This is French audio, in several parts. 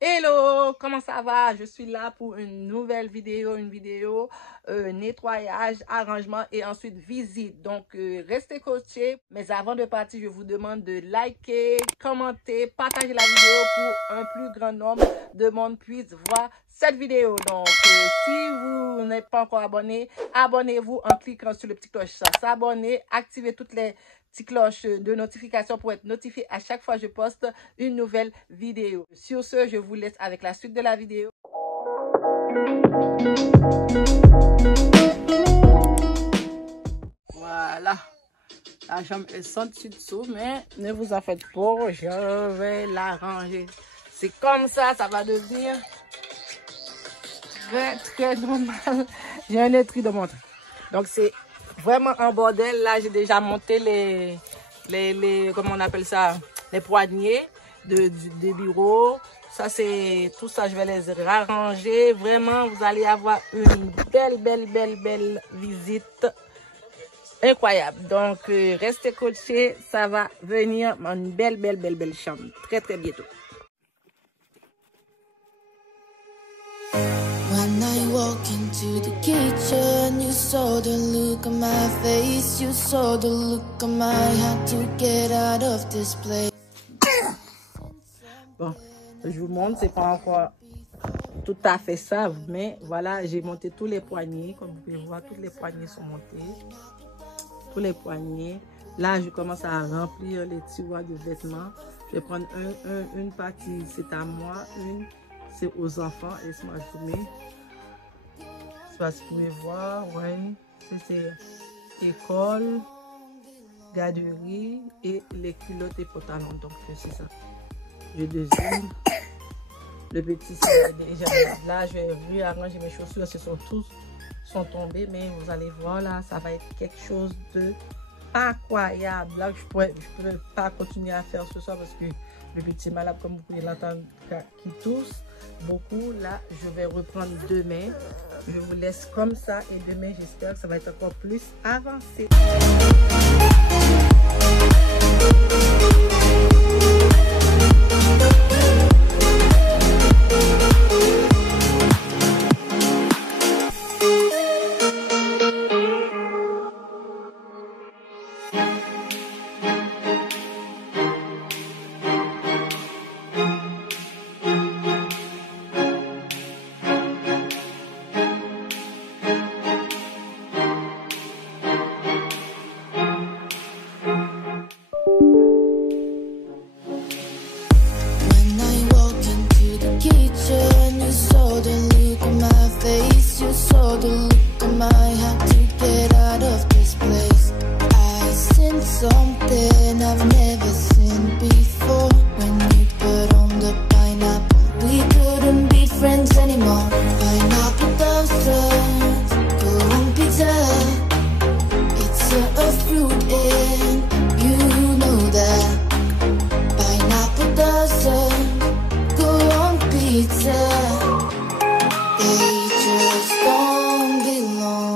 Hello, comment ça va? Je suis là pour une nouvelle vidéo, nettoyage, arrangement et ensuite visite. Donc, restez coachés. Mais avant de partir, je vous demande de liker, commenter, partager la vidéo pour un plus grand nombre de monde puisse voir cette vidéo. Donc, si vous n'êtes pas encore abonné, abonnez-vous en cliquant sur le petit cloche s'abonner, activez toutes les petites cloches de notification pour être notifié à chaque fois que je poste une nouvelle vidéo. Sur ce, je vous laisse avec la suite de la vidéo. Voilà. La jambe est sans dessous, mais ne vous en faites pas, je vais l'arranger. C'est comme ça va devenir très normal. J'ai un étui de montre. Donc c'est vraiment un bordel. Là, j'ai déjà monté les comment on appelle ça, les poignées des bureaux. Ça, c'est tout ça, je vais les arranger. Vraiment, vous allez avoir une belle visite. Incroyable. Donc, restez coachés. Ça va venir une belle chambre. Très bientôt. When I walk into the kitchen, you saw the look on my face, you saw the look on my had to get out of this place. Bon, je vous montre, c'est pas encore tout à fait ça, mais voilà, j'ai monté tous les poignets, comme vous pouvez voir, tous les poignets sont montés, tous les poignets. Là, je commence à remplir les tiroirs de vêtements. Je vais prendre une partie, c'est à moi, une c'est aux enfants, et c'est ma journée. Ça, vous pouvez voir, ouais, c'est école, garderie et les culottes et pantalons. Donc, c'est ça. Je deuxième. Le petit, c'est déjà là, je vais réarranger mes chaussures. Ce sont tous tombés, mais vous allez voir là, ça va être quelque chose de incroyable. Là, je pourrais pas continuer à faire ce soir parce que le petit malade, comme vous pouvez l'entendre, qui tousse beaucoup. Là, je vais reprendre demain. Je vous laisse comme ça et demain, j'espère que ça va être encore plus avancé. Something I've never seen before. When you put on the pineapple, we couldn't be friends anymore. Pineapple doesn't go on pizza. It's a fruit and you know that. Pineapple doesn't go on pizza. They just don't belong.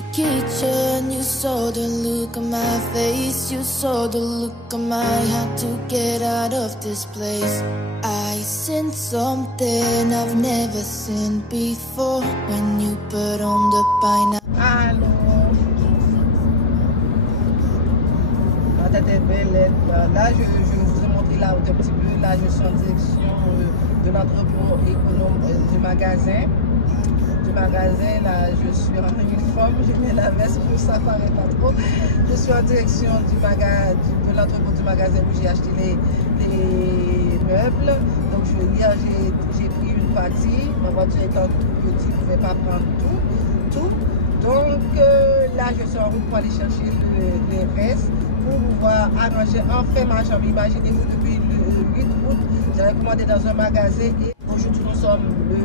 the kitchen, you saw the look on my face, you saw the look on my how to get out of this place. I seen something I've never seen before when you put on the pineapple. Allô. La tête est belle. Là, je vous ai montré là un petit peu. Là, je suis en direction de l'entrepôt économe du magasin. Là, je suis en uniforme, je mets la veste pour ça paraît pas trop. Je suis en direction de l'entrepôt du magasin où j'ai acheté les meubles. Donc hier j'ai pris une partie, ma voiture étant tout petit, je ne pouvais pas prendre tout. Donc là je suis en route pour aller chercher les restes pour pouvoir arranger enfin ma chambre. Imaginez-vous, depuis le 8 août, j'avais commandé dans un magasin et aujourd'hui nous sommes le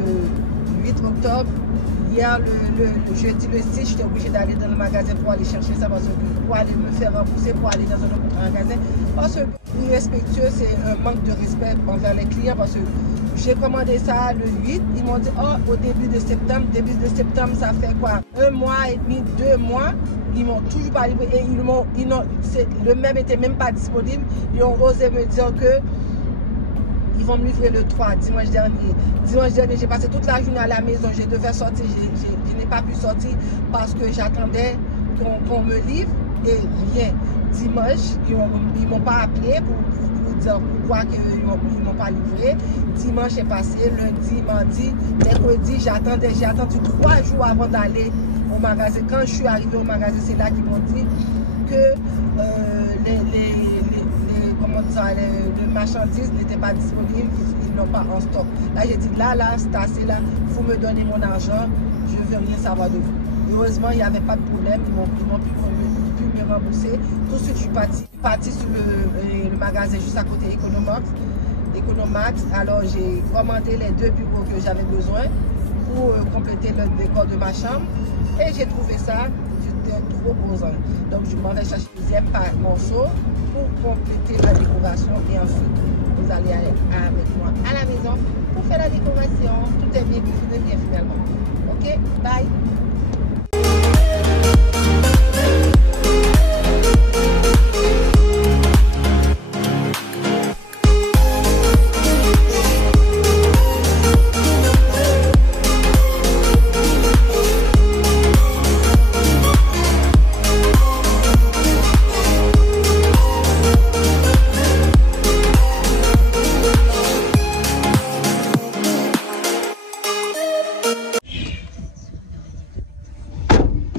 8 octobre. Hier, le jeudi, le 6, j'étais obligée d'aller dans le magasin pour aller chercher ça, parce que pour aller me faire rembourser, pour aller dans un autre magasin. Parce que irrespectueux, c'est un manque de respect envers les clients. Parce que j'ai commandé ça le 8, ils m'ont dit, oh, au début de septembre. Début de septembre, ça fait quoi? 1 mois et demi, 2 mois. Ils m'ont toujours pas livré et le même n'était même pas disponible. Ils ont osé me dire que ils vont me livrer le 3, dimanche dernier. Dimanche dernier, j'ai passé toute la journée à la maison. Je devais sortir, je n'ai pas pu sortir parce que j'attendais qu'on me livre et rien. Dimanche, ils ne m'ont pas appelé pour dire pourquoi ils ne m'ont pas livré. Dimanche est passé, lundi, mardi, mercredi, j'ai attendu 3 jours avant d'aller au magasin. Quand je suis arrivée au magasin, c'est là qu'ils m'ont dit que les marchandises n'étaient pas disponibles, ils n'ont pas en stock. Là, j'ai dit, là, c'est assez, là, il faut me donner mon argent, je ne veux rien savoir de vous. Heureusement, il n'y avait pas de problème, ils m'ont pu me rembourser. Tout de suite, je suis partie sur le magasin juste à côté Economax. Alors, j'ai commandé les 2 bureaux que j'avais besoin pour compléter le décor de ma chambre. Et j'ai trouvé ça, j'étais trop posant. Donc, je m'en vais chercher le deuxième morceau pour compléter la décoration et ensuite vous allez aller avec moi à la maison pour faire la décoration. Tout est bien, tout est bien finalement. Ok, bye.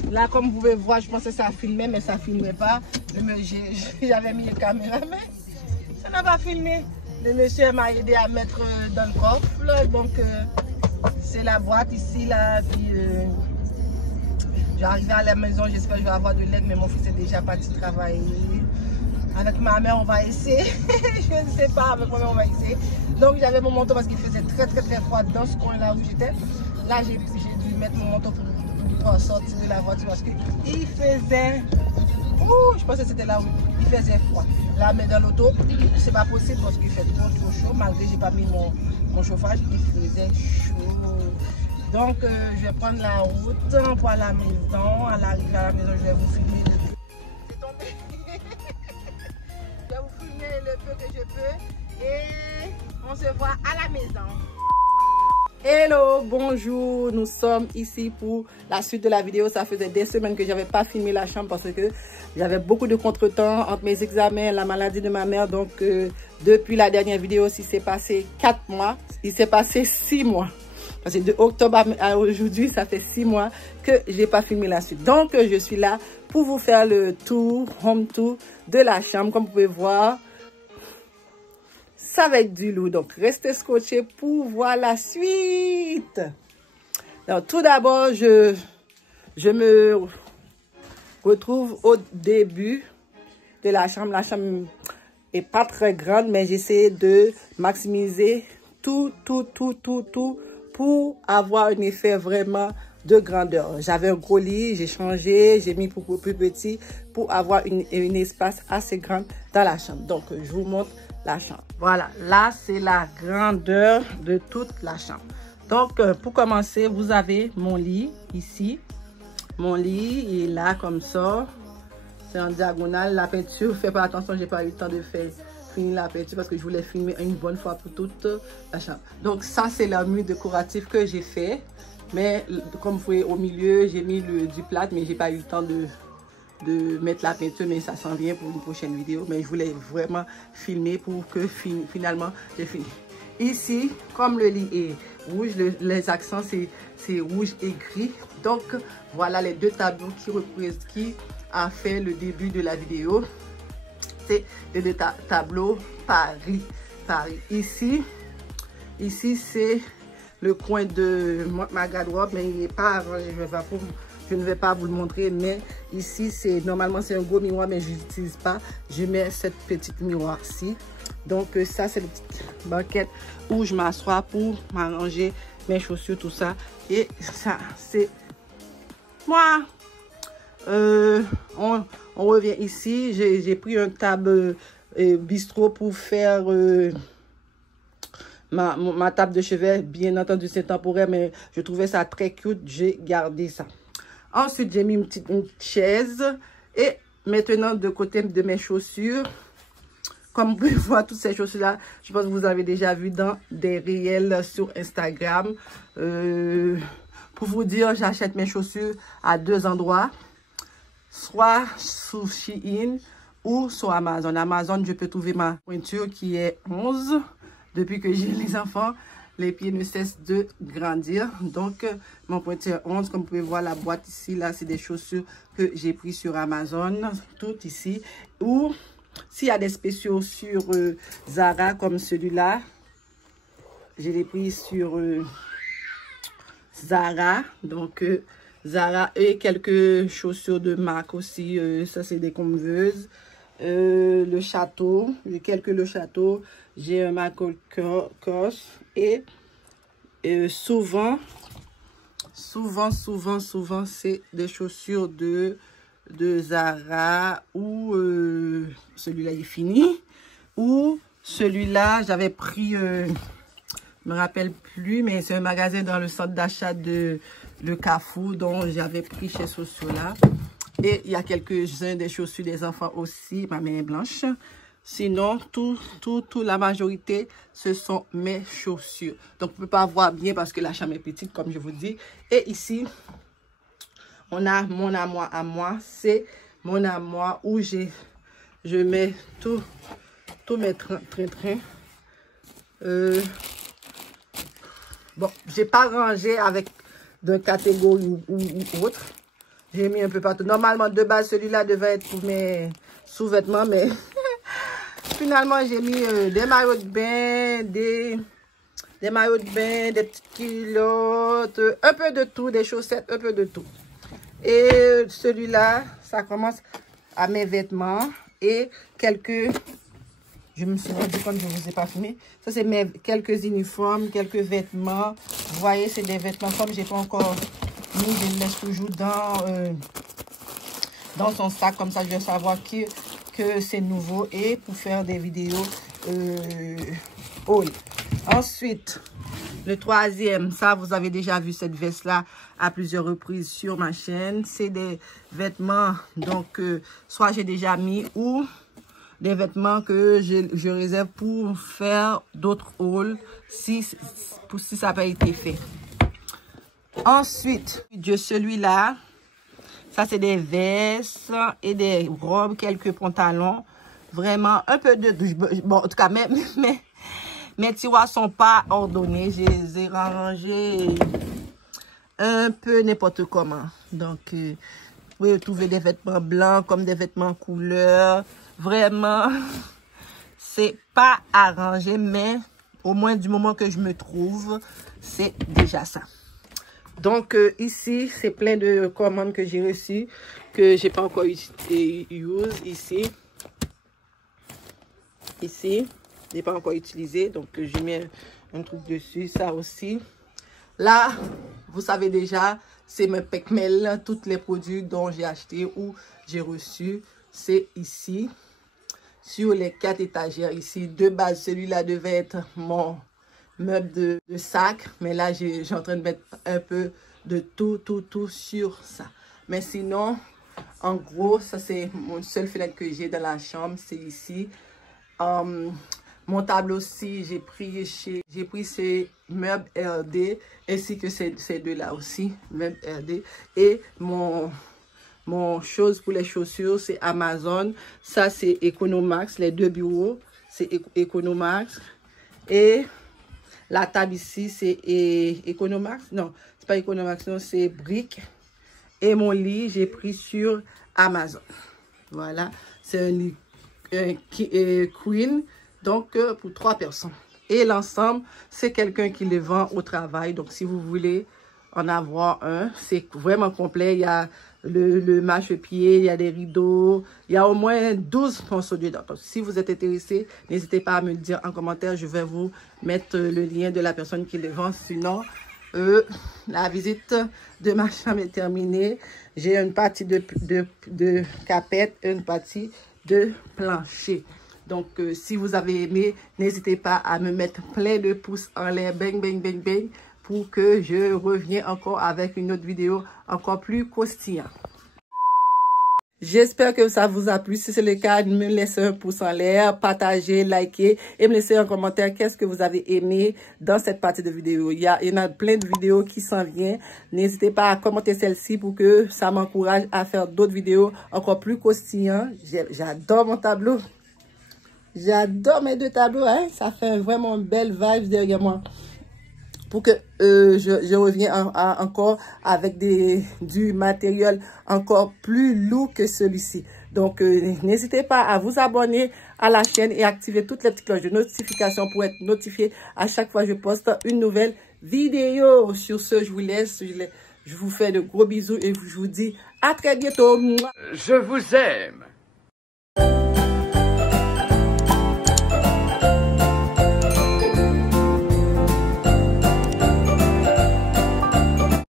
Là, comme vous pouvez voir, je pensais que ça filmait, mais ça ne filmait pas. J'avais mis le caméra, mais ça n'a pas filmé. Le monsieur m'a aidé à mettre dans le coffre. Là, donc, c'est la boîte ici, là. Puis, je vais arriver à la maison, j'espère que je vais avoir de l'aide, mais mon fils est déjà parti travailler. Avec ma mère, on va essayer. Je ne sais pas, avec ma mère, on va essayer. Donc, j'avais mon manteau parce qu'il faisait très froid dans ce coin-là où j'étais. Là, j'ai dû mettre mon manteau pour sortir de la voiture parce qu'il faisait, je pensais que c'était là où il faisait froid. Là, mais dans l'auto, c'est pas possible parce qu'il fait trop chaud. Malgré que j'ai pas mis mon chauffage, il faisait chaud. Donc, je vais prendre la route pour la maison. À l'arrivée à la maison, je vais vous filmer. C'est tombé. Je vais vous filmer le peu que je peux et on se voit à la maison. Hello, bonjour, nous sommes ici pour la suite de la vidéo. Ça faisait des semaines que j'avais pas filmé la chambre parce que j'avais beaucoup de contretemps entre mes examens, la maladie de ma mère. Donc depuis la dernière vidéo, il s'est passé 4 mois, il s'est passé 6 mois. Parce que de octobre à aujourd'hui, ça fait 6 mois que j'ai pas filmé la suite. Donc je suis là pour vous faire le tour, home tour de la chambre. Comme vous pouvez voir, ça va être du lourd, donc restez scotchés pour voir la suite. Alors, tout d'abord, je me retrouve au début de la chambre. La chambre est pas très grande, mais j'essaie de maximiser tout pour avoir un effet vraiment de grandeur. J'avais un gros lit, j'ai changé, j'ai mis pour plus petit pour avoir un espace assez grand dans la chambre. Donc, je vous montre la chambre. Voilà, là, c'est la grandeur de toute la chambre. Donc, pour commencer, vous avez mon lit ici. Mon lit, il est là comme ça. C'est en diagonale. La peinture, fais pas attention, j'ai pas eu le temps de finir la peinture parce que je voulais filmer une bonne fois pour toute la chambre. Donc ça, c'est le mur décoratif que j'ai fait. Mais comme vous voyez au milieu, j'ai mis du plat, mais j'ai pas eu le temps de mettre la peinture, mais ça s'en vient pour une prochaine vidéo. Mais je voulais vraiment filmer pour que finalement j'ai fini. Ici, comme le lit est rouge, les accents c'est rouge et gris. Donc voilà les deux tableaux qui a fait le début de la vidéo. C'est les deux tableaux Paris. Ici c'est le coin de ma garde-robe, mais il n'est pas arrangé. Je ne vais pas vous le montrer, mais ici c'est normalement c'est un gros miroir, mais je n'utilise pas. Je mets cette petite miroir-ci. Donc ça c'est la petite banquette où je m'assois pour m'arranger mes chaussures, tout ça. Et ça c'est moi. On revient ici. J'ai pris un table bistrot pour faire ma table de chevet. Bien entendu c'est temporaire, mais je trouvais ça très cute. J'ai gardé ça. Ensuite j'ai mis une petite chaise. Et maintenant de côté de mes chaussures, comme vous pouvez voir, toutes ces chaussures-là, je pense que vous avez déjà vu dans des réels sur Instagram. Pour vous dire, j'achète mes chaussures à deux endroits. Soit sur Shein ou sur Amazon. Amazon, je peux trouver ma pointure qui est 11. Depuis que j'ai les enfants, les pieds ne cessent de grandir. Donc, mon pointure est 11. Comme vous pouvez voir, la boîte ici, là, c'est des chaussures que j'ai pris sur Amazon. Tout ici. Ou s'il y a des spéciaux sur Zara, comme celui-là, je l'ai pris sur Zara. Donc, Zara et quelques chaussures de marque aussi. Ça, c'est des Converse. Le Château. J'ai quelques Le Château. J'ai un Michael Kors. Et souvent, c'est des chaussures de Zara. Ou celui-là, il est fini. Ou celui-là, j'avais pris... je me rappelle plus, mais c'est un magasin dans le centre d'achat de Carrefour dont j'avais pris chez Sociola. Et il y a quelques-uns des chaussures des enfants aussi. Ma main est blanche. Sinon, la majorité, ce sont mes chaussures. Donc, on ne peut pas voir bien parce que la chambre est petite, comme je vous dis. Et ici, on a mon armoire à moi. C'est mon armoire où je mets tous mes trains. Bon, j'ai pas rangé avec de catégorie ou autre. J'ai mis un peu partout. Normalement, de base, celui-là devait être pour mes sous-vêtements, mais finalement, j'ai mis des maillots de bain, des maillots de bain, des petites culottes, un peu de tout, des chaussettes, un peu de tout. Et celui-là, ça commence à mes vêtements et quelques... Je me suis rendu compte que je ne vous ai pas filmé. Ça, c'est mes quelques uniformes, quelques vêtements. Vous voyez, c'est des vêtements comme je n'ai pas encore mis. Je les laisse toujours dans son sac. Comme ça, je vais savoir que c'est nouveau. Et pour faire des vidéos haul. Ensuite, le troisième, ça, vous avez déjà vu cette veste-là à plusieurs reprises sur ma chaîne. C'est des vêtements, donc, soit j'ai déjà mis ou... des vêtements que je réserve pour faire d'autres hauls si ça n'a pas été fait. Ensuite, celui-là, ça c'est des vestes et des robes, quelques pantalons. Vraiment un peu de... Bon, en tout cas, mes tiroirs sont pas ordonnés. Je les ai rangés un peu n'importe comment. Donc, vous pouvez trouver des vêtements blancs comme des vêtements couleur. Vraiment, c'est pas arrangé, mais au moins du moment que je me trouve, c'est déjà ça. Donc ici, c'est plein de commandes que j'ai reçues, que j'ai pas encore utilisé ici. Ici, je n'ai pas encore utilisé, donc je mets un truc dessus, ça aussi. Là, vous savez déjà, c'est mes Pecmel, tous les produits dont j'ai acheté ou j'ai reçu, c'est ici. Sur les 4 étagères ici, de base, celui-là devait être mon meuble de sac. Mais là, j'ai en train de mettre un peu de tout sur ça. Mais sinon, en gros, ça c'est mon seule fenêtre que j'ai dans la chambre, c'est ici. Mon tableau aussi, j'ai pris ces meubles RD, ainsi que ces deux-là aussi, meubles RD. Et mon chose pour les chaussures, c'est Amazon. Ça, c'est Economax, les deux bureaux, c'est Economax. Et la table ici, c'est Economax. Non, c'est pas Economax, non, c'est Brick. Et mon lit, j'ai pris sur Amazon. Voilà, c'est un lit queen, donc pour 3 personnes. Et l'ensemble, c'est quelqu'un qui le vend au travail. Donc, si vous voulez en avoir un, c'est vraiment complet. Il y a le marchepied, il y a des rideaux, il y a au moins 12 morceaux dedans. Donc, si vous êtes intéressé, n'hésitez pas à me le dire en commentaire. Je vais vous mettre le lien de la personne qui le vend. Sinon, la visite de ma chambre est terminée. J'ai une partie de carpette, une partie de plancher. Donc, si vous avez aimé, n'hésitez pas à me mettre plein de pouces en l'air, bang, bang, bang, bang, pour que je revienne encore avec une autre vidéo encore plus croustillante. J'espère que ça vous a plu. Si c'est le cas, me laissez un pouce en l'air, partagez, likez et me laissez un commentaire qu'est-ce que vous avez aimé dans cette partie de vidéo. Il y en a plein de vidéos qui s'en viennent. N'hésitez pas à commenter celle-ci pour que ça m'encourage à faire d'autres vidéos encore plus croustillantes. J'adore mon tableau. J'adore mes deux tableaux. Hein? Ça fait vraiment une belle vibe derrière moi. Pour que je revienne encore avec du matériel encore plus lourd que celui-ci. Donc, n'hésitez pas à vous abonner à la chaîne et activer toutes les petites cloches de notification pour être notifié à chaque fois que je poste une nouvelle vidéo. Sur ce, je vous laisse. Je vous fais de gros bisous et je vous dis à très bientôt. Je vous aime.